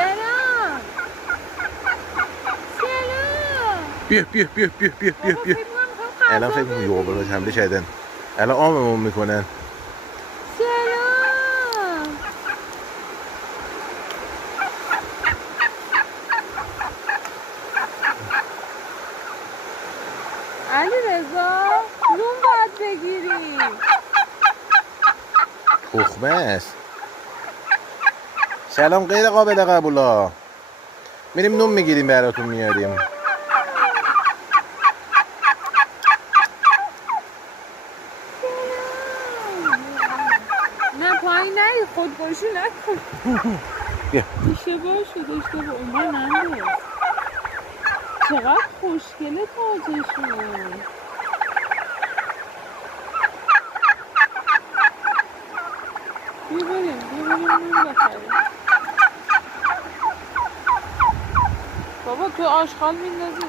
سلام بیا الان فکر می‌کنم یوغا بهت حمله کردن. الان آممون میکنن. سلام علی رضا نون باید بگیری. تخمه است. سلام غیر قابل قبولا. میریم نون میگیریم براتون میاریم. نه پایین نری خودکشی نکن. بیا اشتباه شد اشتباه اونجا ننده. چقدر خوشگله تاجشون. بیا بریم نون بخریم. بابا تو آشغال میندازی